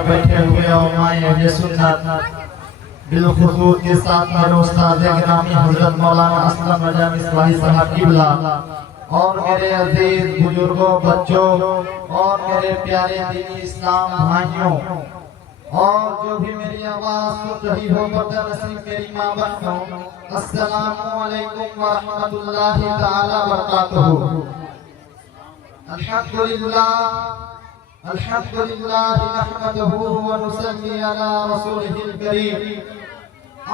पर बैठे हुए उलमाए सुन्नत बिलखुसूस के साथ मेरे उस्ताद गिरामी हजरत मौलाना असलम नजामी इस्लाही साहब किबला और मेरे अजीज बुजुर्गों, बच्चों और मेरे प्यारे दीनी इस्लाम भाइयों और जो भी मेरी आवाज सुन रही हो बरदर नसीब मेरी मां बहनों, अस्सलामु अलैकुम व रहमतुल्लाहि तआला व बरकातहू। अल्हम्दुलिल्लाह नहमदुहु व नुसल्ली अला रसूलिहिल करीम।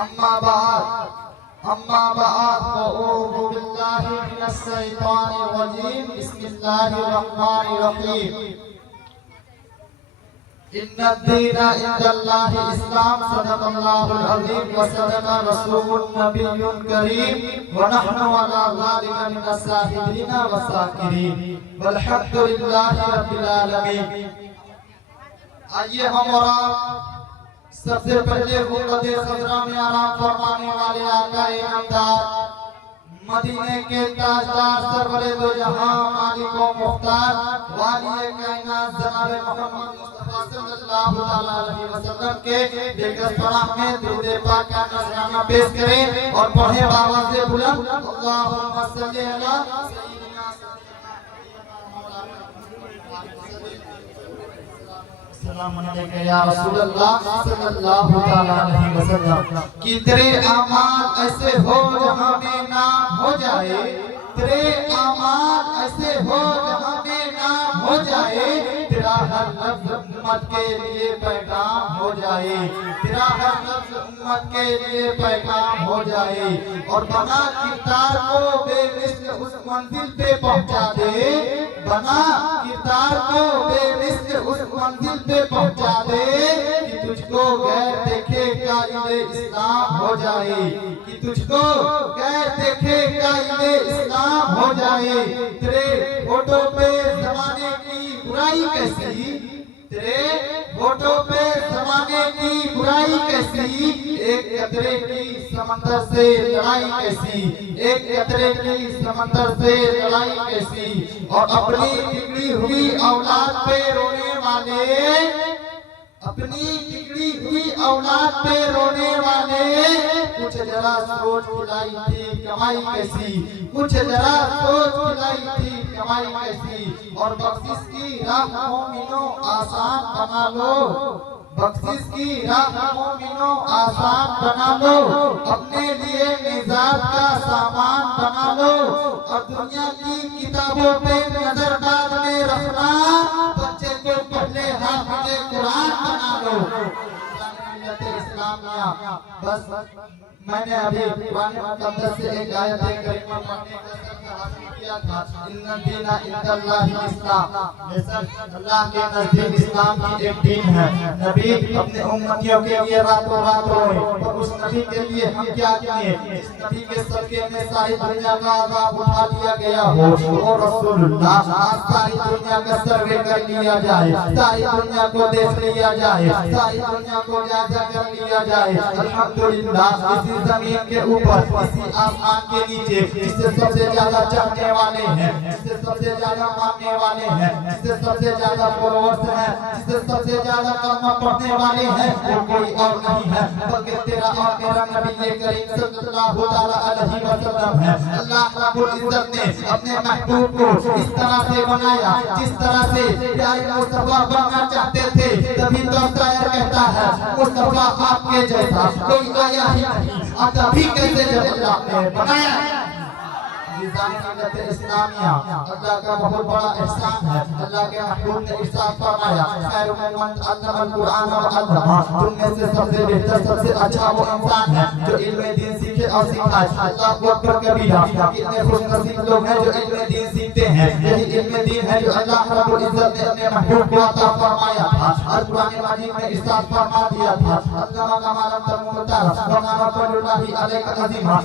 अम्मा बाद अऊज़ु बिल्लाहि मिनश शैतानिर रजीम। बिस्मिल्लाहिर रहमानिर रहीम। इन्नद्दीना इंदल्लाहि इस्लाम। सदक़ल्लाहुल अज़ीम व सदक़ रसूलुन नबियुल करीम व नहनु अला ज़ालिका मिनश शाहिदीन व शाकिरीन वल्हम्दुलिल्लाहि रब्बिल आलमीन। आइए हमारा सबसे पहले गुंबद खज़रा में आराम फरमाने वाले आका इनामदार मदीने के ताजदार सरवरे दो जहां मालिक व मुख्तार वाली कायनात जनाब मोहम्मद मुस्तफा सल्लल्लाहु अलैहि वसल्लम के बेकस पनाह में दुरूद पाक का नजराना पेश करें और पढ़े आवाज से बुलंद अल्लाहुम्मा सल्ली अला सय्यिदिना सलाम अलैका या रसूल अल्लाह सल्लल्लाहु अलैहि वसल्लम। कि तेरे अमाल ऐसे हो जहां में नाम हो जाए, तेरे अमाल ऐसे हो जहां में नाम हो जाए, तेरा हर लफ्ज उम्मत के लिए पैगाम हो जाए, तेरा हर लफ्ज उम्मत के लिए पैगाम हो जाए और बना किरदार को बेमिसल उस मंजिल पे पहुंचा दे, बना किरदार को बेमिसल उस मंजिल पे पहुंचा दे कि तुझको गैर देखे कायदे इस्लाम हो जाए, कि तुझको गैर देखे कायदे इस्लाम हो जाए। तेरे फोटो पे जमाने की बुराई कैसी, तेरे फोटो पे जमाने की बुराई कैसी, एक कतरे की समंदर से लड़ाई कैसी, एक कतरे की समंदर से लड़ाई कैसी। और अपनी बिगड़ी हुई औलाद पे रोने वाले, अपनी बिगड़ी हुई औलाद पे रोने वाले, कुछ जरा सोच खिलाई थी कमाई कैसी, कुछ जरा सोच खिलाई थी कमाई कैसी। और बख्शिश की राह मोमिनों आसान बना लो, बख्शिश की राह मोमिनों आसान बना लो, अपने लिए निजात का सामान बना लो और दुनिया की किताबों पे नजर डालने रखना, बच्चे को पहले हाफिज़े कुरान बना लो। इस्लामिया बस मैंने अभी कुरान मुक़द्दस से एक आयत करीमा पढ़ने का सब्क हासिल किया था। इन्ना दीना इंदल्लाहि इस्लाम। बेशक अल्लाह के नजदीक इस्लाम की एक दीन है। नबी अपने उम्मतियों के लिए रातों रात रोए और उस नबी के लिए हम क्या किए, जिस नबी के सदके में सारी दुनिया का अज़ाब उठा दिया गया हो। ओ रसूलुल्लाह, आज सारी दुनिया का सर्वे कर लिया जाए, सारी दुनिया को देख लिया जाए, सारी दुनिया को जायजा कर लिया जाए। अल्हम्दुलिल्लाह, इसी जमीन के ऊपर, इसी आसमान के नीचे जिससे सबसे ज्यादा चाहने वाले हैं, जिससे सबसे ज्यादा मानने वाले हैं, जिससे सबसे ज्यादा फॉलोअर्स हैं, जिससे सबसे ज्यादा कलमा पढ़ने वाले हैं, वो कोई और नहीं है बल्कि तेरा और मेरा नबी करीम सल्लल्लाहु अलैहि वसल्लम है। अल्लाह रब्बुल इज्जत ने अपने महबूब को इस तरह से बनाया जिस तरह से प्यारे मुस्तफा बनना चाहते थे। तभी तो शायर कहता है मुस्तफा आपके जैसा कोई आया ही नहीं, अब तभी कैसे जब अल्लाह ने बनाया। इस्लामिया अल्लाह का बहुत बड़ा एहसान है। अल्लाह के महबूब ने इरशाद फरमाया, खैरुल मन अल्लमल कुरान व अल्लमा, तुम में से सबसे बेहतर सबसे अच्छा वो इंसान है जो इल्म दीन सीखे और सिखाए। अल्लाह को अकबर कबीरा, कितने खुशनसीब लोग हैं जो इल्म दीन सीखते हैं। यही इल्म दीन है जो अल्लाह रब्बुल इज्जत ने अपने महबूब को अता फरमाया था और कुरान मजीद में इरशाद फरमा दिया था, अल्लाह का मालूम तमुता व काना फरुल्लाहि अलैका अज़ीमा।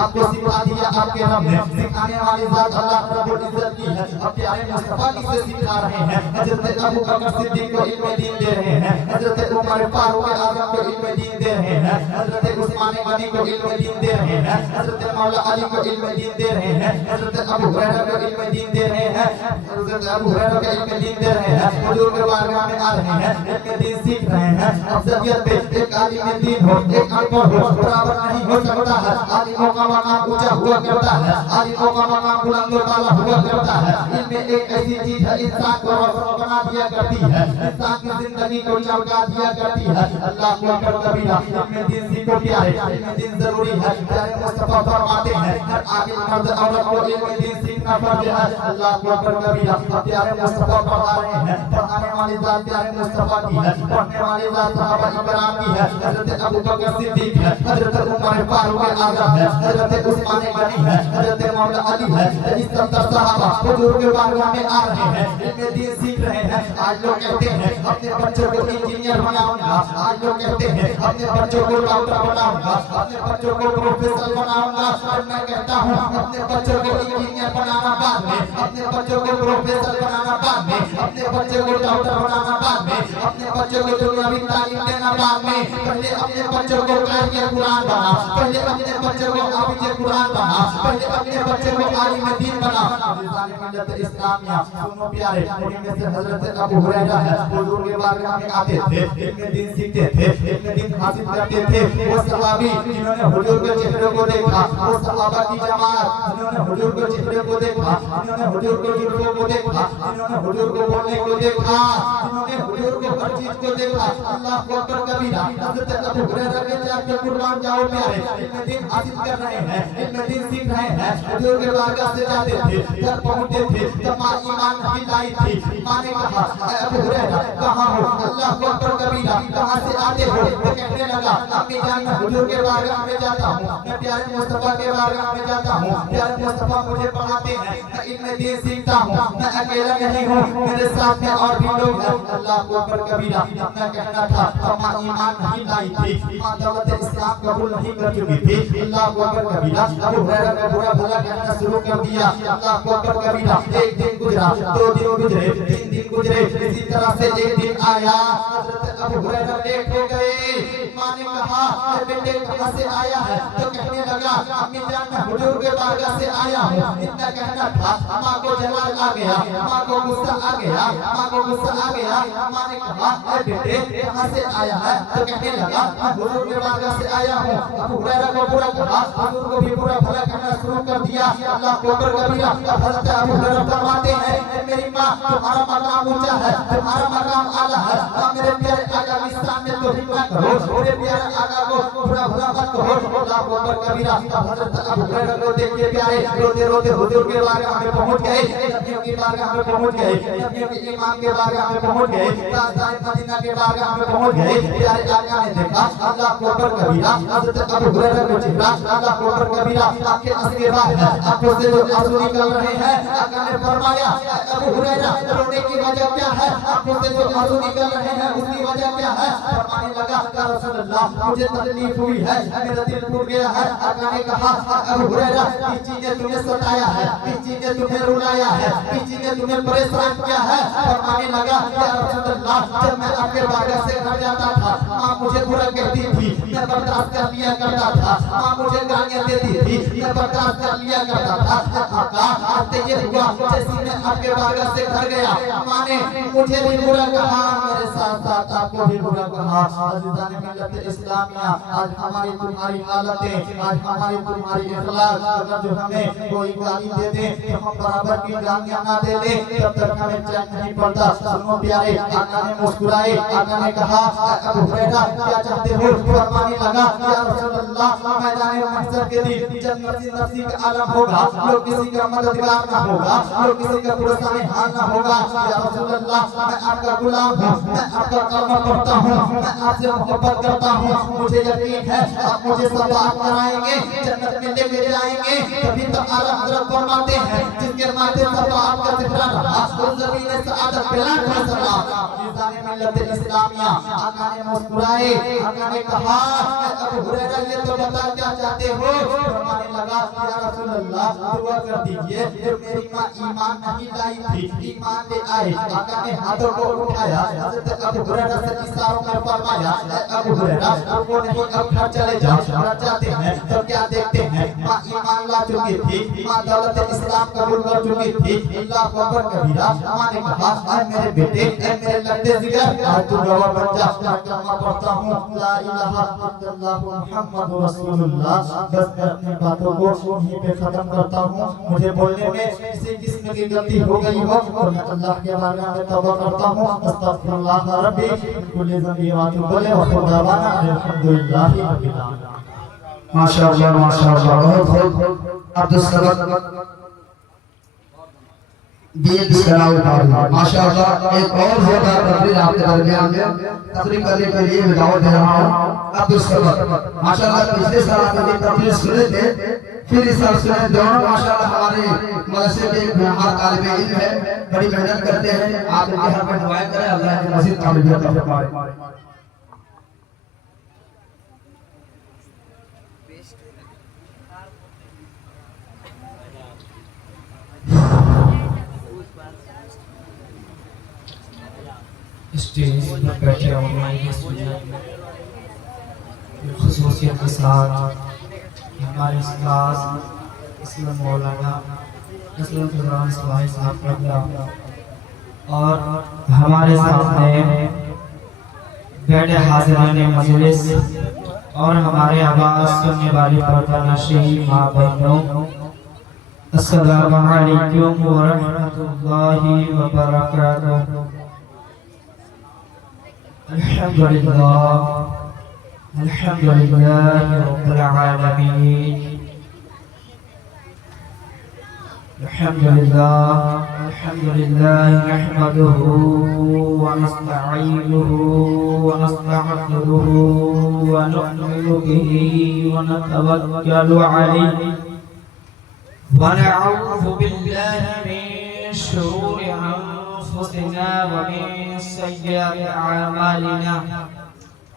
आपको सिखा दिया आपके रब ने, सिखाने वाली जात अल्लाह रब्बुल इज्जत की है। अब प्यारे मुस्तफा किसे सिखा रहे हैं? हजरत अबू बकर सिद्दीक को इल्म दीन दे रहे हैं, हजरत उमर फारूक आजम को इल्म दीन दे रहे हैं, हजरत उस्मान गनी को इल्म दीन दे रहे हैं, हजरत मौला अली को इल्म दीन दे रहे हैं, हजरत अबू हुरैरा को इल्म दीन दे रहे हैं, हजरत अबू हुरैरा को इल्म दीन दे रहे हैं, हुजूर के बारगाह में आ रहे हैं, इल्म दीन सीख रहे हैं। अफजलियत पे एक आलिम दीन हो, एक अनपढ़ हो, बराबर नहीं हो सकता है। आलिमों का मकाम ऊंचा हुआ करता है, आलिमों का मकाम बुलंद वाला हुआ करता है। इल्म एक ऐसी चीज है, इंसान को रोशन बना दिया करती है, इंसान की जिंदगी को चमका दिया करती है। अल्लाह को अकबर कबीरा इल्म दीन सीखो प्यारे, इल्म दीन जरूरी है। प्यारे मुस्तफा फरमाते हैं हर आगे मर्द औरत को इल्म दीन सीखना फर्ज है। अल्लाह को अकबर कबीरा प्यारे मुस्तफा पढ़ा रहे हैं, पढ़ाने वाली जात प्यारे मुस्तफा की है, पढ़ने वाली जात सहाबा इकराम की है। हजरत अबू बकर सिद्दीक है, हजरत उमर फारूक आजम है, हजरत उस्मान गनी है, हजरत मौला अली है। इस सब सहाबा हुजूर के बारगाह में आ रहे हैं, इल्म दीन सीख रहे हैं। आज लोग कहते हैं अपने बच्चों को इंजीनियर बनाऊंगा, आज लोग कहते हैं अपने बच्चों को डॉक्टर बनाऊंगा, अपने बच्चों को प्रोफेसर बनाऊंगा। और मैं कहता हूँ अपने बच्चों को इंजीनियर बनाना बाद में, अपने बच्चों को प्रोफेसर बनाना बाद में, अपने बच्चों को डॉक्टर बनाना बाद में, अपने बच्चों को दुनियावी तालीम देना बाद में। पहले अपने बच्चों को कारिया कुरान बना, पहले अपने बच्चों को हाफिज कुरान बना, पहले अपने बच्चों को आलिम दीन बना। मिल्लत इस्लामिया सुनो प्यारे, इनमें से हजरत अबू हुरैरा है, हुजूर के बारगाह में आते थे, इल्म दीन सीखते थे, इल्म दीन हासिल करते थे। वो सहाबी जिन्होंने हुजूर के चेहरे को देखा, वो सहाबा की जमात जिन्होंने हुजूर के चेहरे को देखा, जिन्होंने हुजूर के जुल्फों को देखा, जिन्होंने हुजूर को बोलने को देखा, जिन्होंने हुजूर को हर चीज को देखा। अल्लाह को अकबर कबीरा हजरत अबू हुरैरा के जाके कुर्बान जाओ प्यारे, इल्म दीन हासिल कर रहे हैं, इल्म दीन सीख रहे हैं। हुजूर के बारगाह से जाते थे, घर पहुंचते थे, जब मां ईमान नहीं लाई थी, मां ने कहा अबू हुरैरा कहां हो? अल्लाह को अकबर कबीरा कहां से आते हो? वो कहने लगा अम्मी जान मैं हुजूर के बारगाह में जाता हूं, मैं प्यारे मुस्तफा के बारगाह में जाता हूं, प्यारे मुस्तफा मुझे पढ़ाते हैं, मैं इल्म दीन सीखता हूं, मैं अकेला नहीं हूं, मेरे साथ में और भी लोग हैं। अल्लाह को अकबर कबीरा अपना कहना था मां ईमान नहीं लाई थी, मां दौलत इस्लाम कबूल नहीं कर चुकी थी। अल्लाह को अकबर कबीरा अबू हुरैरा का बुरा भला कहना शुरू कर दिया। अल्लाह को अकबर कबीरा एक दिन गुजरा, 2 दिन गुजरे, 3 दिन गुजरे, इसी तरह से एक दिन आया हजरत अबू हुरैरा लेट हो गए। मां ने कहा बेटे कहां से आया है? तो कहने लगा अम्मी जान मैं हुजूर के बारगाह से आया हूं। इतना कहना था, मां को जलाल आ गया, मां को गुस्सा आ गया, मां को गुस्सा आ गया। मां ने कहा बेटे कहां से आया है? तो कहने लगा मैं हुजूर के बारगाह से आया हूं। अबू हुरैरा को बुरा कहा, हुजूर को भी बुरा भला कहना शुरू कर दिया। अल्लाह को अकबर कबीरा हजरत अबू हुरैरा फरमाते हैं मेरी मां तुम्हारा मकाम ऊंचा है, तुम्हारा मकाम आला है, मेरे प्यारे आका के सामने तो हिम्मत करो, मेरे प्यारे आका को बुरा भला मत कहो। अल्लाह को अकबर कबीरा हजरत अबू हुरैरा को देख के प्यारे रोते रोते हुजूर के बारगाह में पहुंच गए, नबियों की बारगाह में पहुंच गए, नबियों के इमाम के बारगाह में पहुंच गए, ताजदार मदीना के बारगाह में पहुंच गए। प्यारे आका ने देखा अल्लाह को अकबर कबीरा हजरत अबू हुरैरा को चेहरा, अल्लाह को अकबर कबीरा आंखें असके बाद आंखों से जो आंसू निकल रहे हैं। आका ने फरमाया अबू हुरैरा रोने की वजह क्या है? आंखों से जो आंसू निकल रहे हैं उसकी वजह क्या है? फरमाने लगा या रसूल अल्लाह मुझे तकलीफ हुई है, मेरा दिल टूट गया है। आका ने कहा अबू हुरैरा किस चीज ने तुम्हें सताया है, किस चीज ने तुम्हें रुलाया है, किस चीज ने तुम्हें परेशान किया है? फरमाने लगा या रसूल अल्लाह जब मैं आपके बारगाह से घर जाता था मां मुझे बुरा कहती थी, मैं बर्दाश्त कर लिया करता था, मां मुझे गालियां देती थी, मैं बर्दाश्त कर लिया करता था। आका अब ये हुआ जैसे मैं आपके बारगाह से घर गया, मां ने मुझे भी बुरा कहा, मेरे साथ साथ आपको भी बुरा कहा। अज़ीज़ान मिल्लत इस्लामिया आज हमारी तुम्हारी हालतें, आज हमारी तुम्हारी इखलास, अगर जो हमें कोई गाली दे दे तो हम बराबर की गालियां ना दे दे तब तक हमें चैन नहीं पड़ता। सुनो प्यारे आका ने मुस्कुराए, आका ने कहा अबू हुरैरा क्या चाहते हो? फरमाने लगा या रसूल अल्लाह मैदान महशर के दिन जब नफ्सी नफ्सी का आलम होगा, लोग किसी का मददगार ना होगा, लोग किसी का पुरस्कार हाल ना होगा। या रसूल अल्लाह मैं आपका गुलाम हूं, मैं आपका कलमा पढ़ता हूँ, मैं आपसे मोहब्बत करता हूँ, मुझे यकीन है आप मुझे सवाल कराएंगे, जन्नत में लेके जाएंगे। तभी तो आला हज़रत फरमाते हैं जिसके माथे सवाल का जिक्र रहा उस ज़मीन सआदत बिला फैसला निज़ाम मिल्लत इस्लामिया। आका ने मुस्कुराए, आका ने कहा अबू हुरैरा ये तो बता क्या चाहते हो? फरमाने लगा या रसूल अल्लाह दुआ कर दीजिए, जो मेरी माँ ईमान नहीं लाई थी ईमान ले आए। आका ने हाथों को उठाया, हज़रत अबू हुरैरा से इशारों में फरमाया अबू हुरैरा वो नहीं अब घर चले जाओ। घर जाते हैं तो क्या देखते हैं माँ ईमान ला चुकी थी, माँ दौलत इस्लाम कबूल कर चुकी थी। अल्लाह अकबर कबीरा। माँ ने कहा ऐ मेरे बेटे ऐ मेरे लड़के जिगर आज तू गवाह बन जा, मैं कलमा पढ़ता हूँ ला इलाहा इल्लल्लाह मुहम्मदुर रसूलुल्लाह। बस मैं अपनी बातों को यहीं पे खत्म करता हूँ। मुझे बोलने में किसी किस्म की गलती हो गई हो तो मैं अल्लाह के बारे में तौबा करता हूँ। अस्तगफिरुल्लाह रब्बी मिन कुल्ली ज़ंबी व अतूबु इलैहि व खुदावाना अल्हम्दुलिल्लाहि रब्बिल आलमीन। माशाअल्लाह माशाअल्लाह, बहुत खूब। अब्दुल समद माशाअल्लाह। एक और जोरदार तकरीर आपके दरमियान में तकरीर करने के लिए मैं दावत दे रहा हूँ अब्दुल समद। माशाअल्लाह पिछले साल आपने तकरीर सुने थे, फिर इस साल सुने। दोनों माशाअल्लाह हमारे मदरसे के बेहतर तालिब इल्म है, बड़ी मेहनत करते हैं। आप इनके हक में दुआएं करें, अल्लाह इन्हें मज़ीद कामयाबी अता फरमाए। स्टेज पर बैठे ऑनलाइन ख़ुसूसियत के साथ हमारे उस्ताद इसमें मौलाना इसलाम साहब और हमारे सामने बैठे हाज़िरान मजलिस और हमारे आवाज़ सुनने वाली पर्दानशीं माँ बहनों, अस्सलामु अलैकुम व रहमतुल्लाहि व बरकातुहू। अल्हम्दुलिल्लाह अल्हम्दुलिल्लाहि रब्बिल आलमीन। अल्हम्दुलिल्लाह नहमदुहु व नस्तईनुहु व नस्तगफिरुहु व नु'मिनु बिही व नतवक्कलु अलैहि व नऊज़ु बिल्लाहि मिन शुरूरि अनफुसिना व मिन सय्यिआति अअमालिना।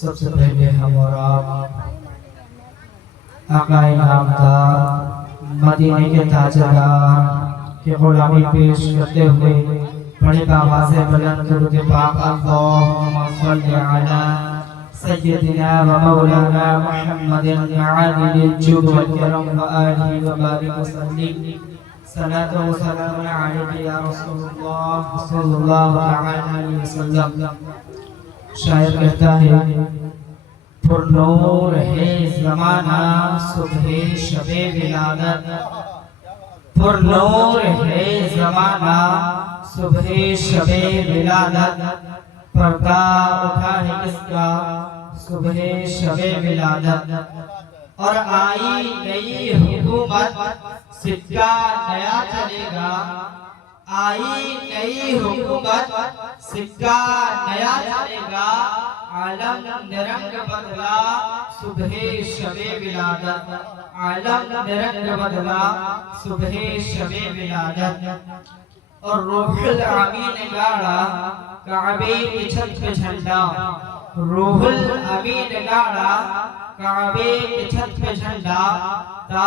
सबसे पहले हमारा आका नामदार मदीने के ताजदार की गुलामी पेश करते हुए बड़ी आवाज़ बुलंद दुरूद पाक अल्लाहुम्मा सल्लि अला सय्यदिना व मौलाना मुहम्मदिन आलिल जुद वल करम व आलिहि व बारिक वसल्लिम सलातो व सलाम अलैका या रसूलुल्लाह सल्लल्लाहु अलैहि वसल्लम। शायर कहता है पुरनूर है ज़माना सुबह शबे विलादत, पुरनूर है ज़माना सुबह शबे विलादत, पर्दा उठा है किसका सुबह शबे विलादत। और आई नई हुकूमत सिक्का नया चलेगा, आई नई हुकूमत सिक्का नया चलेगा, आलम निरंग बदला सुबह शबे विलादत, आलम निरंग बदला सुबह शबे विलादत। और रूहुल अमीन गाड़ा काबे की छत पे झंडा, रूहुल अमीन गाड़ा काबे की छत पे झंडा, ता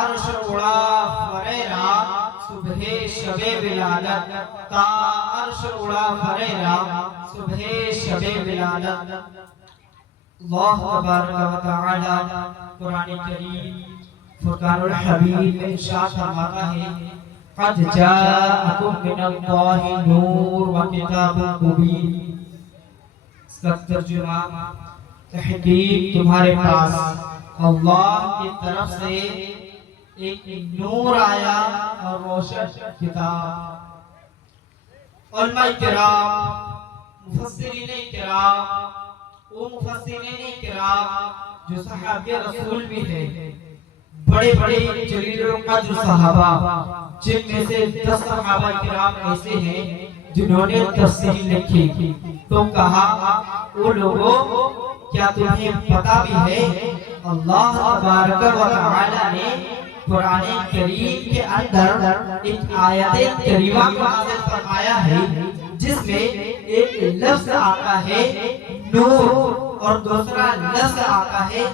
अर्श उड़ा फरेरा सुबह शबे विलादत, ता अर्श उड़ा फरेरा सुबह शबे विलादत। अल्लाह तबारक व तआला कुरान करीम फुरकानुल हबीब में इरशाद फरमाता है, क़द जाअकुम मिनल्लाहि नूर व किताबुम मुबीन। इसका तर्जुमा, तहकीक तुम्हारे पास अल्लाह की तरफ से एक नूर आया और रोशन किताब। उलमा किराम, मुफस्सिरीन किराम, वो मुफस्सिरीन किराम जो सहाबे रसूल भी है, बड़े बड़े जलीलों का जो सहाबा, जिनमें से 10 सहाबा किराम ऐसे हैं जिन्होंने तफसीर लिखी, तो कहा वो लोगों क्या तुम्हें पता भी है अल्लाह तबारक व तआला ने कुरान करीम के अंदर एक आयत करीमा को नाज़िल फरमाया है जिसमें एक लफ्ज आता है नूर और दूसरा लफ्ज आता है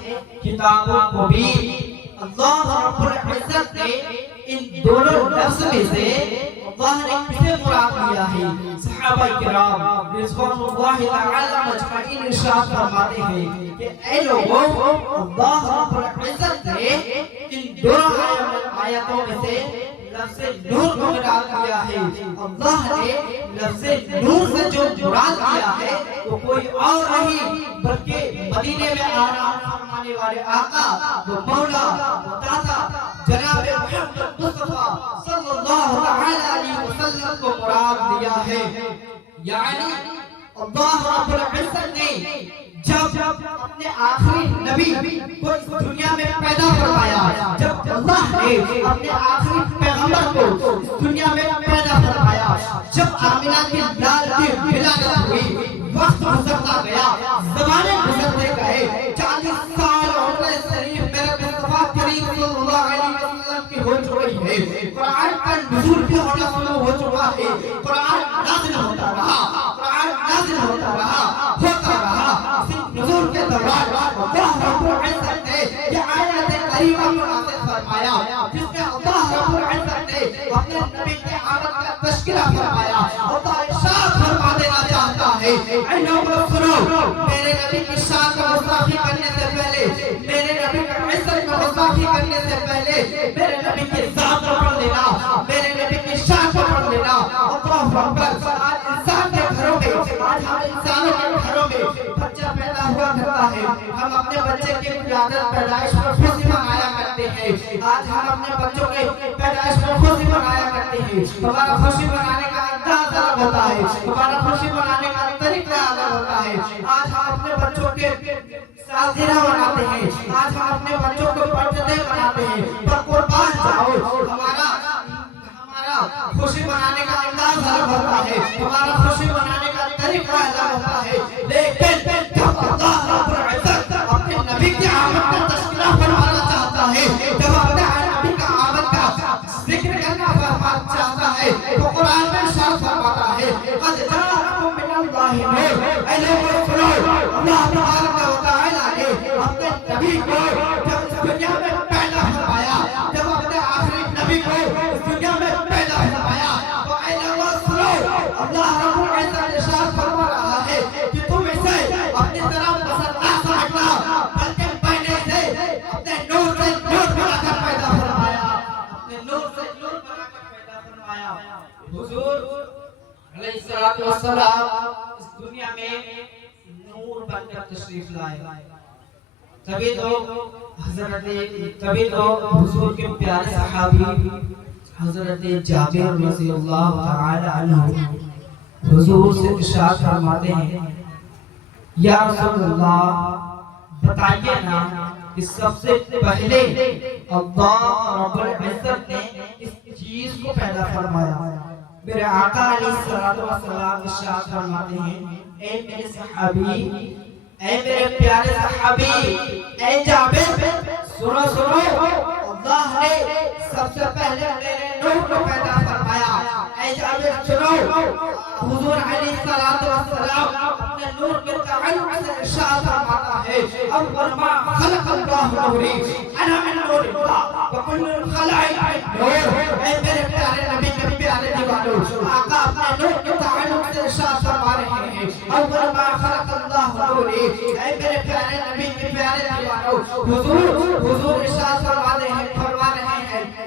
किताबुल मुबीन। अल्लाह रब्बुल इज्जत ने इन दोनों लफ्ज में से अल्लाह ने किसे मुराद लिया है? सहाबा किराम रिज़वानुल्लाहि तआला मजमईन इरशाद फरमाते हैं कि ऐ लोगों, अल्लाह रब्बुल इज्जत ने इन दोनों आयतों में से लफ्ज़ नूर को मुराद लिया है। अल्लाह ने लफ्ज़ नूर से जो मुराद लिया है वो कोई और नहीं बल्कि मदीने में आराम फरमाने वाले आका, वो मौला, वो दाता जनाब मुहम्मद मुस्तफा सल्लल्लाहु अलैहि वसल्लम को मुराद लिया है। यानी अल्लाह रब्बुल इज्जत ने जब अपने आखिरी नबी को इस दुनिया में पैदा फरमाया, जब अल्लाह ने अपने आखिरी पैगंबर को इस दुनिया में पैदा फरमाया, जब आमिना की लाल की विलादत हुई, वक्त गुजरता गया, ज़माने गुजरते गए, 40 साल उम्र शरीफ मेरे मुस्तफा करीम सल्लल्लाहु अलैहि वसल्लम की हो चुकी है, कुरान का नुज़ूल भी होना शुरू हो चुका है, कुरान नाज़िल होता रहा, कुरान नाज़िल होता रहा, होता रहा। नुज़ूल के दौरान अल्लाह रब्बुल इज्जत ने ये आयत करीमा को नाज़िल फरमाया जिसमें अल्लाह रब्बुल इज्जत ने अपने नबी के आमद का तज़किरा फरमाया। अल्लाह इरशाद फरमा देना चाहता है, ऐ लोगों सुनो, मेरे नबी की शान का गुस्ताखी करने से पहले, मेरे नबी की इज्जत का गुस्ताखी करने से पहले मेरे नबी की ज़ात को पढ़ लेना, मेरे नबी की शान को पढ़ लेना। अल्लाह अकबर। आज इंसान के घरों में, आज हम इंसानों के घरों में बच्चा पैदा हुआ करता है, हम अपने बच्चे की विलादत पैदाइश पर खुशी मनाया करते हैं। आज हम अपने बच्चों के पैदाइश पर खुशी मनाया करते हैं। हमारा खुशी मनाने का अंदाज अलग होता है, हमारा खुशी मनाने का तरीका अलग होता है। आज हम अपने बच्चों के सालगिरह मनाते हैं, आज हम अपने बच्चों को बर्थडे मनाते हैं, पर कुर्बान जाओ, हमारा खुशी मनाने का अंदाज अलग होता है, हमारा खुशी मनाने का तरीका अलग होता है। लेकिन जब अल्लाह रब्बुल इज्जत अपने नबी की आमद का तज़किरा फरमाना चाहता है, जब अपने नबी का आमद का जिक्र करना फरमाना चाहता है, तो कुरान में इरशाद फरमाता है, क़द जाअकुम मिनल्लाहि नूर। ऐ लोगों सुनो, अल्लाह तबारक व तआला ने अपने नबी को जब इस दुनिया में पैदा फरमाया, जब अपने आखिरी नबी को इस दुनिया में पैदा फरमाया, तो ऐ लोगों सुनो, अल्लाह रब्बुल इज्जत इरशाद फरमा रहा है कि तुम इसे अपनी तरफ पसंद ना समझना, बल्कि मैंने इसे अपने नूर से नूर बनाकर पैदा फरमाया, अपने नूर से नूर बनाकर पैदा फरमाया। हुजूर अलैहिस्सलातु वस्सलाम इस दुनिया में नूर बनकर तशरीफ लाए, तभी तो हुजूर के प्यारे सहाबी हज़रत जाबिर रज़ियल्लाहु तआला अन्हु हुजूर से इरशाद फरमाते हैं, या रसूलल्लाह, बताइए ना कि सबसे पहले अल्लाह रब्बुल इज्जत ने इस चीज को पैदा फरमाया। मेरे आका अलैहिस्सलातु वस्सलाम इरशाद फरमाते हैं, ए मेरे सहाबी, ए मेरे प्यारे सहाबी, ए जाबिर, सुनो सुनो, अल्लाह ने सबसे पहले मेरे नूर को पैदा फरमाया। ऐ जाबिर सुनो, हुजूर अलैहिस्सलातु वस्सलाम अपने नूर के तअल्लुक से इरशाद फरमाता है, अव्वल मा खलक़ल्लाहु नूरी अना मिन नूरिल्लाह व कुल्लु खलाइक नूर। ऐ मेरे प्यारे नबी के प्यारे दीवानों, आका अपने नूर के तअल्लुक से इरशाद फरमा रहे हैं, अव्वल मा खलक़ल्लाहु नूरी। ऐ मेरे प्यारे नबी के प्यारे दीवानों, हुजूर इरशाद फरमा रहे हैं,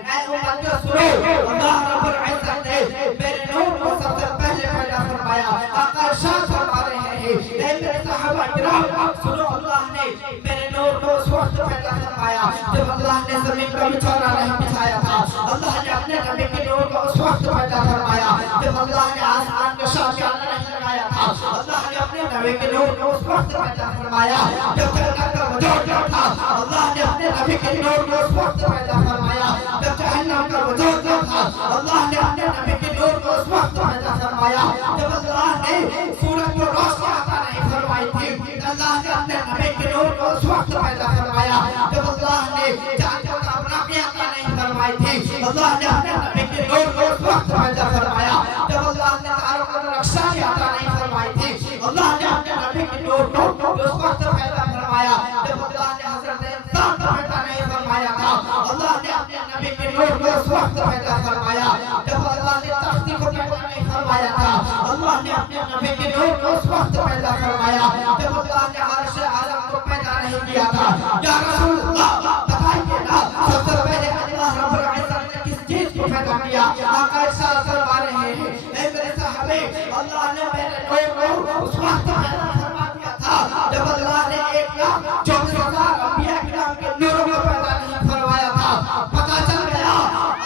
ऐ उम्मत को सुनो, अल्लाह रब्बुल इज्जत ने मेरे नूर को सबसे पहले पैदा फरमाया। आका इरशाद फरमा रहे हैं, ऐ मेरे सहाबा किराम सुनो, अल्लाह ने मेरे नूर को उस वक्त पैदा फरमाया जब अल्लाह ने जमीन का बिछौना नहीं बिछाया था। अल्लाह ने अपने नबी के नूर को उस वक्त पैदा फरमाया जब अल्लाह ने आसमान का शान नहीं लगाया था। अल्लाह ने अपने नबी के नूर को उस वक्त पैदा फरमाया जब जन्नत का वजूद न था। अल्लाह ने अपने नबी के नूर को उस वक्त पैदा फरमाया जब जहन्नम का वजूद न था। अल्लाह ने अपने नबी के नूर को उस वक्त पैदा फरमाया जब अल्लाह ने सूरज को रोशनी अता नहीं फरमाई थी। अल्लाह ने अपने नबी के नूर को उस वक्त पैदा फरमाया जब अल्लाह ने चांद को कामयाबी अता नहीं फरमाई थी। अल्लाह ने अपने नबी के नूर को उस वक्त पैदा फरमाया जब अल्लाह ने तारों को रक्षा अता नहीं फरमाई थी। अल्लाह ने अपने नबी के नूर को उस वक्त पैदा फरमाया जब अल्लाह ने हजरत इंसान को पैदा नहीं फरमाया था। अल्लाह ने अपने नबी के नूर को उस वक्त पैदा फरमाया जब अल्लाह ने तख्ती को पैदा नहीं फरमाया था। अल्लाह ने अपने नबी के नूर को उस वक्त पैदा फरमाया जब अल्लाह ने अर्श आलम को पैदा नहीं किया था। या रसूल अल्लाह बताइए ना, सबसे पहले अल्लाह रब्बुल इज्जत ने किस चीज को पैदा किया? आका इरशाद फरमा रहे हैं, ऐ मेरे सहाबे, अल्लाह ने मेरे नूर को उस वक्त पैदा फरमा दिया था जब अल्लाह ने 1,24,000 अंबिया किराम के नूरों को पैदा नहीं फरमाया था। पता चल गया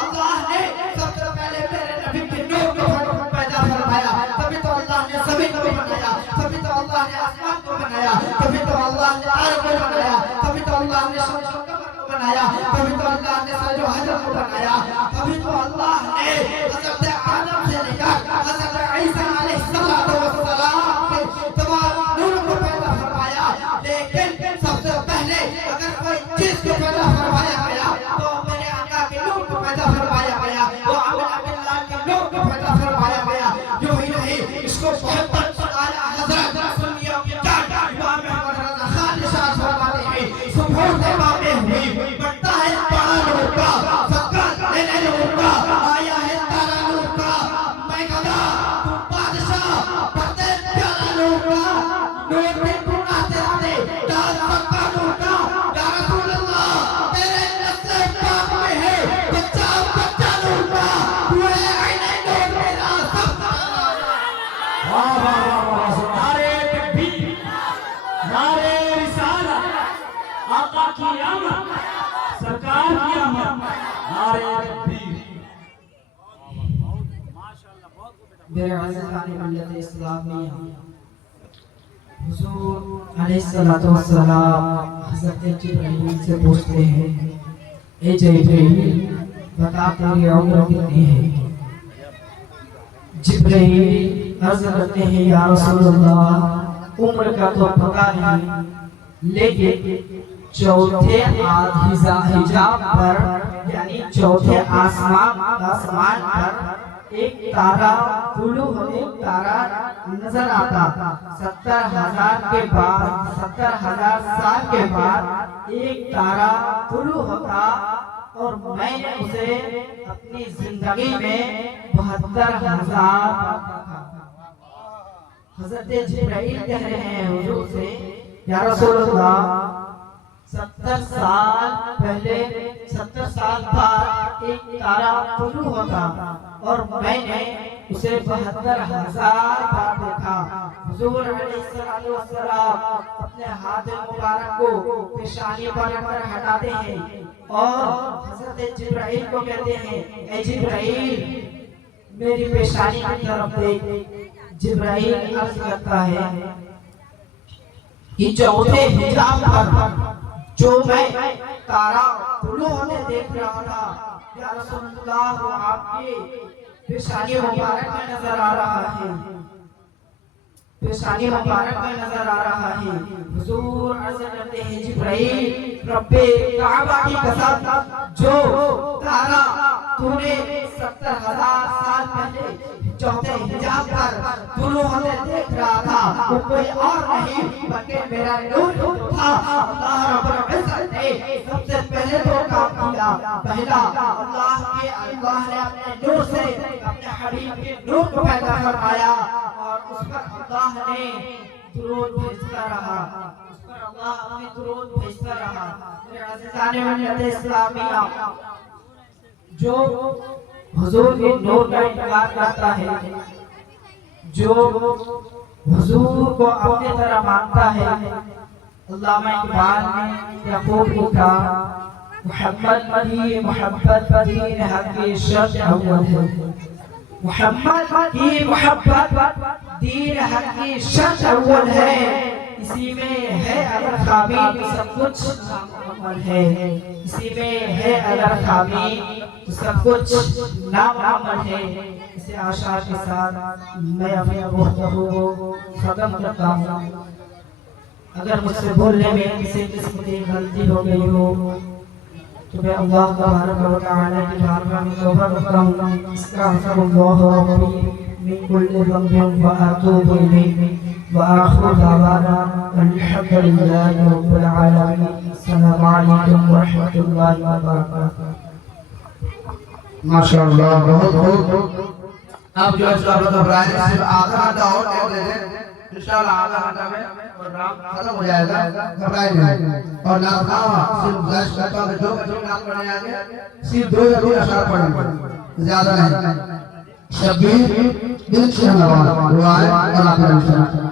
अल्लाह ने सबसे पहले मेरे नबी के नूर को पैदा फरमाया, तभी तो अल्लाह ने ज़मीन को बनाया, तभी तो अल्लाह ने आसमान को बनाया, तभी तो अल्लाह ने तारों को बनाया, तभी तो अल्लाह ने शम्स और कमर को बनाया, तभी तो अल्लाह ने सर और हजर को बनाया, तभी तो अल्लाह ने हज़रत आदम से लेकर हज़रत ईसा अलैहिस्सलाम के तमाम नूर को पैदा फरमाया। लेकिन सबसे पहले अगर कोई चीज को पैदा फरमाया गया तो मेरे आका के नूर को पैदा फरमाया गया, वो आमिना बिल्लाह के नूर को पैदा फरमाया गया। यूं ही नहीं, इसको बहुत आला हज़रत सुन्नियों के चार इमाम अहमद रज़ा खान इरशाद फरमाते हैं, सुबह देवा में हुई बढ़ता है बड़ा नूर का, सकर लेने नूर का, आया है तारा नूर का, मैं गदा तू बादशाह पढ़ते प्यारा नूर का, नूर में गुनाते आते डाल सका नूर का। या रसूल अल्लाह तेरे नस्ल पाक में है बच्चा बच्चा नूर का, तू है आईने नूर मेरा सब। वाह वाह वाह वाह, नारे तकबीर, नारे रिसालत, आका की आमद, सरकार की आमद, नारे तकबीर। मेरे अज़ीज़ान मिल्लत इस्लामिया, हुजूर अलैहिस्सलातु वस्सलाम हज़रत जिब्राइल से पूछते हैं, ए जिब्राइल बता तेरी उम्र कितनी है? जिब्राइल अर्ज़ करते हैं, या रसूलल्लाह उम्र का तो पता नहीं, लेकिन चौथे हिजाब पर यानी चौथे आसमान पर एक तारा तुलू होने तारा नजर आता। 70,000 के बाद 70,000 साल के बाद एक तारा तुलू होता और मैंने उसे अपनी जिंदगी में 72,000 हज़रत जिब्राइल कह रहे हैं हुजूर से, या रसूलल्लाह 70 साल पहले 70 साल बाद एक तारा तुलू होता और मैंने उसे 72,000 बार देखा। हुजूर अलैहिस्सलातु वस्सलाम अपने हाथ मुबारक को पेशानी पर हटाते हैं और हज़रत जिब्राइल को कहते हैं, ए जिब्राइल मेरी पेशानी की तरफ देख। जिब्राइल अर्ज़ करता है कि चौथे हिजाब पर जो मैं तारा तुलू होने देख रहा था, या रसूलुल्लाह वो आपके पेशानी मुबारक में नजर आ रहा है। पेशानी मुबारक में नजर आ रहा है। हुजूर अर्ज़ करते हैं जिब्राइल रब्बे काबा की कसम जो तारा तूने 70,000 साल पहले चौथे हिजाब पर दोनों हमें देख रहा था वो कोई और नहीं बल्कि मेरा नूर था। अल्लाह रब्बुल इज्जत ने सबसे पहले तो काम किया, पहला अल्लाह ने अपने नूर से अपने हबीब के नूर को पैदा फरमाया और उस पर अल्लाह ने दुरूद भेजता रहा, उस पर अल्लाह अपने दुरूद भेजता रहा। मेरे अज़ीज़ाने मिल्लत इस्लामिया जो हुजूर के नूर का इनकार करता है, जो हुजूर को अपनी तरह मानता है, अल्लामा इकबाल ने यकूब लिखा मोहम्मद की मोहब्बत दीन हक की शर्त अव्वल है। मोहम्मद की मोहब्बत दीन हक की शर्त अव्वल है, इसी में है अगर खामी तो सब कुछ नामुकम्मल है, इसी में है अगर खामी तो सब कुछ नामुकम्मल है। इसे आशा के साथ मैं अपने गुफ्तगू को खत्म करता हूँ। अगर मुझसे बोलने में किसी किस्म की गलती हो गई हो तो मैं अल्लाह तबारक व तआला की बारगाह में तौबा करता हूँ। अस्तगफिरुल्लाह रब्बी मिन कुल्ली ज़ंबिन व अतूबु इलैहि व आखिरु दअवाना अल्हम्दुलिल्लाहि रब्बिल आलमीन। अस्सलामु अलैकुम व रहमतुल्लाहि व बरकातुहू। माशाअल्लाह, बहुत बहुत। अब जो है सिर्फ आधा घंटा और टाइम दे दें, इंशाअल्लाह आधा घंटा में प्रोग्राम खत्म हो जाएगा। घबराए नहीं। और नाम खावा सिर्फ 10 करता है, जो बच्चों नाम पढ़ने आगे सिर्फ 2 या 3 अशआर पढ़ेंगे, ज्यादा नहीं। शब्बीर दिल से नवाज दुआएं और आखिर इंशाअल्लाह।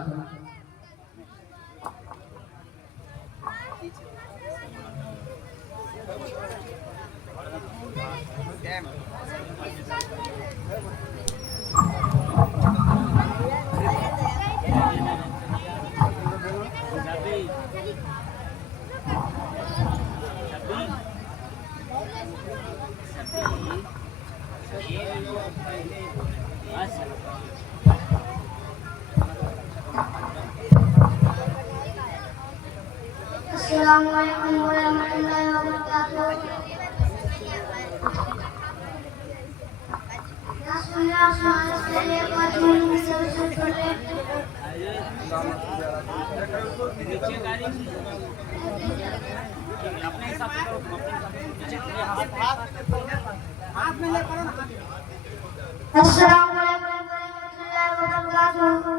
अस्सलामु अलैकुम व रहमतुल्लाहि व बरकातुहू। अस्सलामु अलैकुम व रहमतुल्लाहि व बरकातुहू।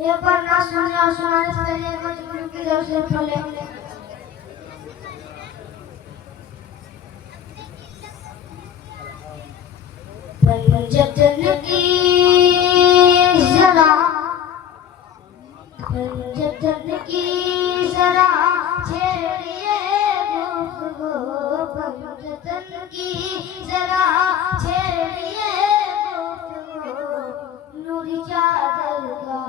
एक बार ना सुने और सुनाने से पहले एक बार गुरु की तरफ से पढ़े। पंजतन की जरा, पंजतन की जरा छेड़िए गुफ्तगू, पंजतन की जरा छेड़िए गुफ्तगू, नूरी चादर का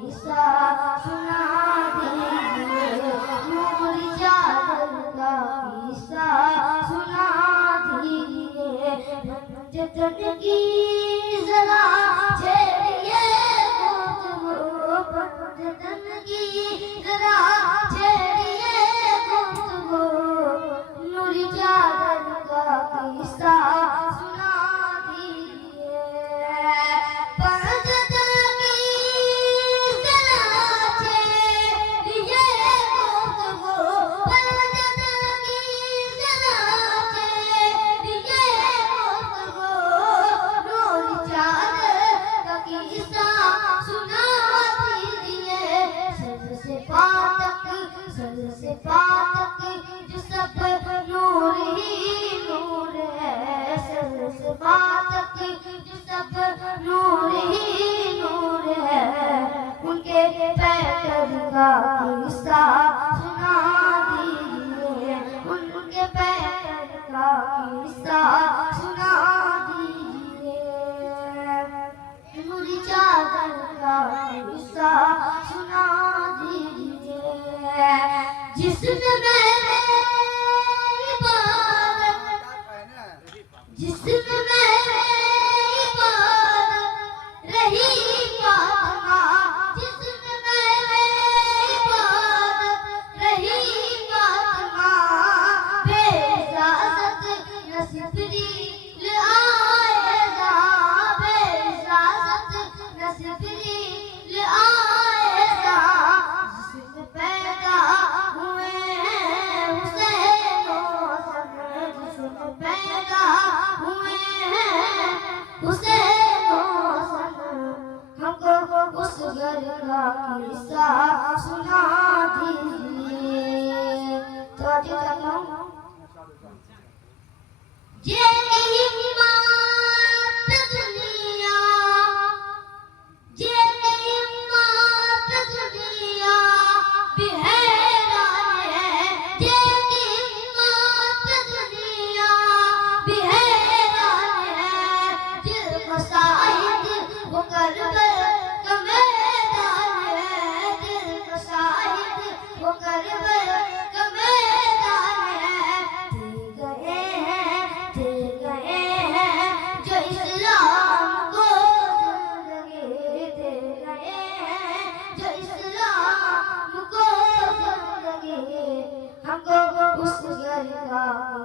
किस्सा सुना दीजिए, नूरी चादर का किस्सा सुना दीजिए। पंजतन की जरा छेड़िए गुफ्तगू, पंजतन की जरा छेड़िए गुफ्तगू, नूरी चादर का किस्सा सुना दीजिए। पंजतन की जरा छेड़िए गुफ्तगू, पंजतन की जरा छेड़िए गुफ्तगू, नूरी चादर का किस्सा सुना दीजिए। सर से पाँव तक जो सब नूर ही नूर है, सर से पाँव तक जो सब नूर ही नूर है, उनके पैर का किस्सा सुना दीजिए, उनके पैर का किस्सा सुना दीजिए। नूरी चादर का किस्सा सुना दीजिए। जिस्म में इबादत, जिस्म में इबादत रही तवज्जो चाहता हूँ। जेकी हिम्मत दुनिया, जेकी हिम्मत दुनिया बिहरान है, जेकी हिम्मत दुनिया बिहरान है, दिल का साहिद वो करबल का मैदान है, दिल का साहिद वो करबल का मैदान है। दे गए हैं जो इस्लाम को जिंदगी, दे गए हैं जो इस्लाम को जिंदगी। हमको उस घर का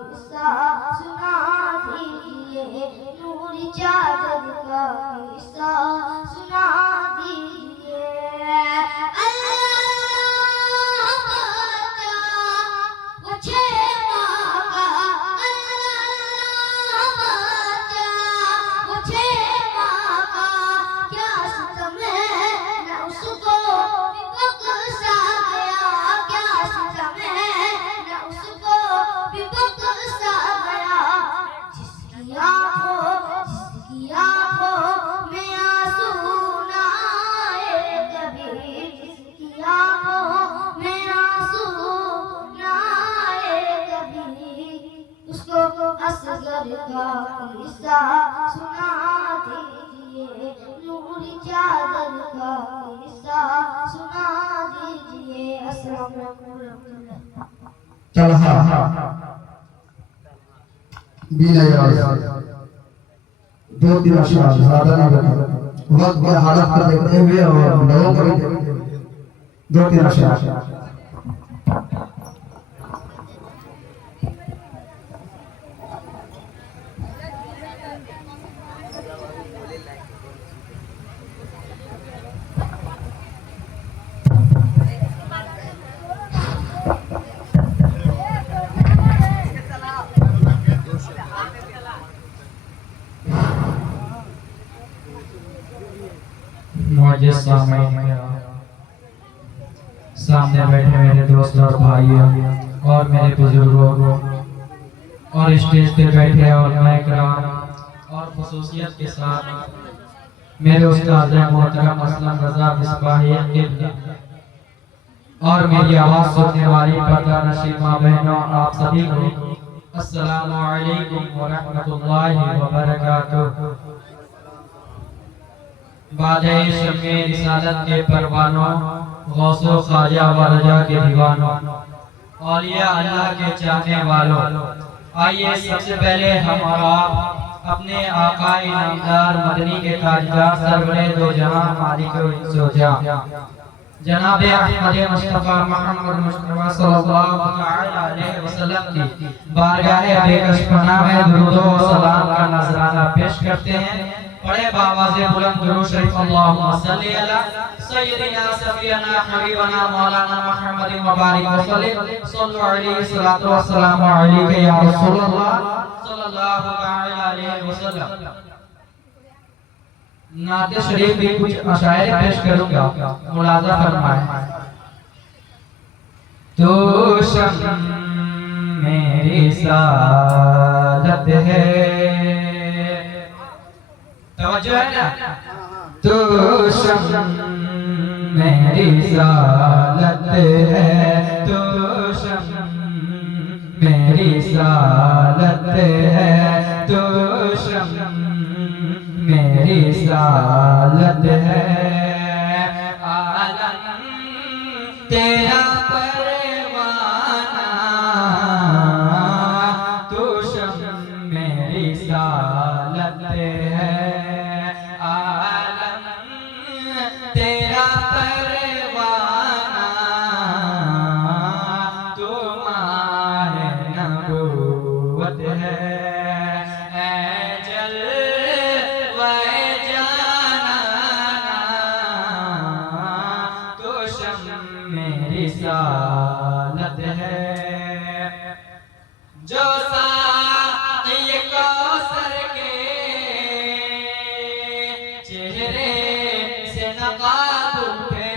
किस्सा सुना दीजिए, नूरी चादर का किस्सा सुना दीजिए। अल्लाह बचा वो छेमा का, अल्लाह बचा वो छेमा का, क्या सितम है न उसको भी बख्शा गया, क्या सितम है न उसको भी बख्शा गया। जिसकी आँखों में आंसू ना आए कभी, जिसकी आँखों में आंसू ना आए कभी, उसको असगर का किस्सा सुना दीजिए, नूरी चादर का किस्सा सुना दीजिए। अस्सलाम वालेकुम रहमतुल्लाह। चल हाँ बीना यार 2-3 अशआर ज्यादा नहीं बने, वक्त के हालत को देखते हुए और लोगों को 2-3 अशआर। मुझे सामने बैठे मेरे दोस्त और भाइयों और मेरे बुजुर्गों और स्टेज पे बैठे और मैं कराम और खुसूसियत के साथ मेरे उस्ताद मोहतरम असलम रजा मिसबाही और मेरी आवाज सुनने वाली पर्दा नशीब माँ बहनों, आप सभी को अस्सलामु अलैकुम व रहमतुल्लाहि व बरकातुहू। बादे शम्मे रिसालत के परवानों, गौसो ख्वाजा व रजा के दीवानों, औलिया अल्लाह के चाहने वालों, आइए सबसे पहले हम और आप अपने आका इनामदार मदनी के ताजदार सरवरे दो जहां मालिक इंसो जा जनाब अहमद मुस्तफा मोहम्मद मुस्तफा सल्लल्लाहु अलैहि वसल्लम की बारगाह बेकशपना में दुरूद व सलाम का नजराना पेश करते हैं। पढ़े बावाज़े बुलंद दुरूद शरीफ अल्लाहुम्मा सल्ली अला सय्यिदिना सफियना हबीबना मौलाना मुहम्मद व बारिक वसल्लिम सल्लु अलैहि सलातु व सलामु अलैका या रसूलल्लाह सल्लल्लाहु अलैहि वसल्लम। नाते शरीफ भी कुछ अशायर पेश करूंगा, मुलाजा फरमाएं। तो शम मेरी सादत है, तवज्जो है ना, तो शम मेरी सादत है, तो शम मेरी सादत है, तो शम मेरी सालत है। आलम तेरा परवाना, तू शम मेरी सालत है। आलम तेरा परवाना, तू माहे नबूवत है। मेरी सालत है जो साक़ी कौसर के चेहरे से नकाब उठे,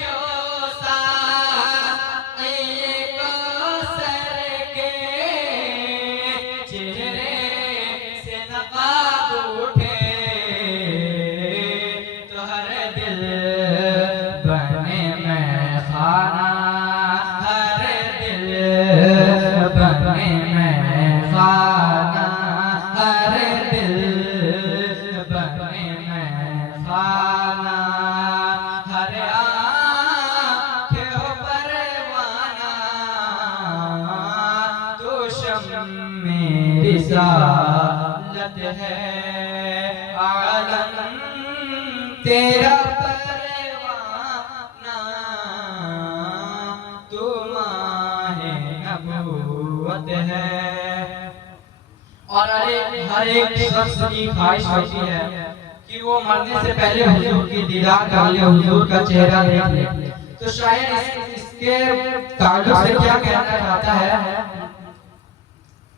जो साक़ी में रिसालत है, आलम तेरा परवाना, तू माहे नबूवत है। और हर एक शख्स की ख्वाहिश होती है कि वो मरने से पहले हुजूर की दीदार कर ले, हुजूर का चेहरा देख ले। तो शायद इसके ताल्लुक से क्या कहना चाहता है,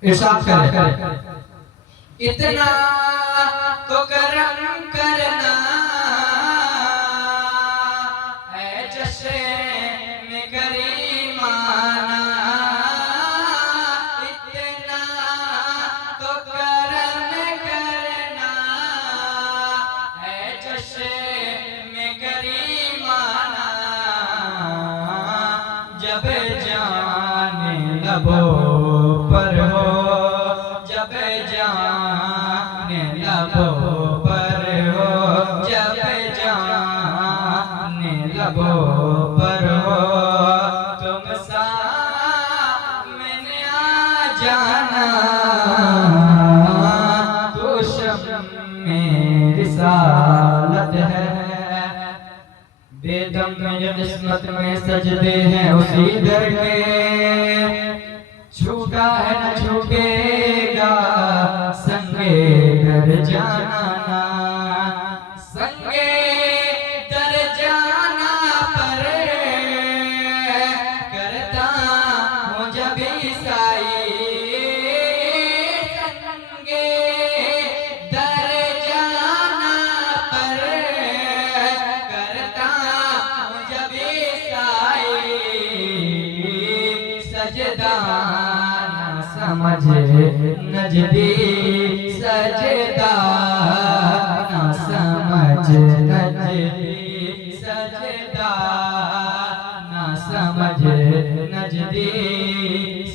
इरशाद करे, इतना तो करम करना है जश्न में करीमाना, इतना तो करम करना है जश्न में करीमाना, जब जाने लबों पर हो, जब जाने लबों पर हो, जब जाने लबों पर हो, तुम सामने आ जाना, तो शम्मे रिसालत है। बेदम में जो किस्मत में सजदे हैं उसी दर के, छूटा है न छूटेगा संगे दर जाना, संगे दर जाना पर करता हूँ जब ईसाई, संगे दर जाना पर करता हूँ जब ईसाई, सजदा समझ नजदी, सजदा न समझ नजदी, सजदा न समझ नजदी,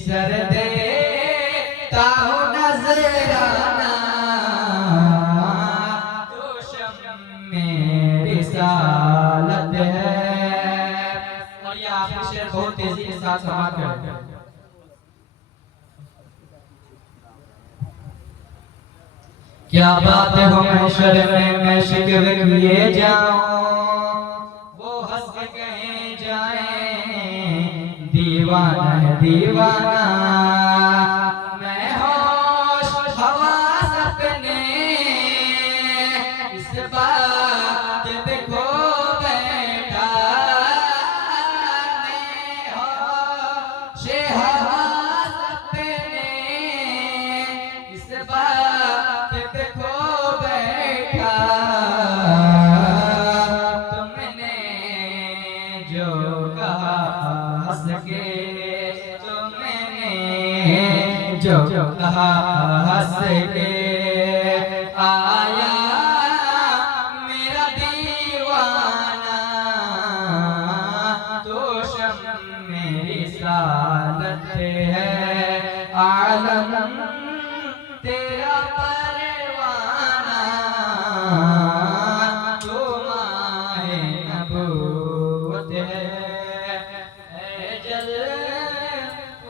सर देता हूँ नजराना, तो शम्मे रिसालत है। और ये आखिरी शेर बहुत तेजी के साथ समाप्त करते हैं। क्या बात हो महशर में मैं शिकवे किए जाऊं, वो हंस के कहे जाए दीवाना है दीवाना, मैं होश हवास अपने इस बात पे खो बैठा, मैं होश हवास अपने इस बात पे खो बैठा, तुमने जो कहा हंस के, तुमने जो कहा हंस के, आया मेरा दीवाना, तो शम्मे रिसालत है, आलम तेरा परवाना, तो माहे नबूवत है, जल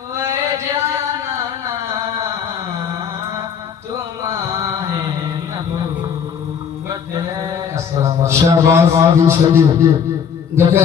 वे जाना, तो माहे नबूवत है। शहबाज शरीफ देखे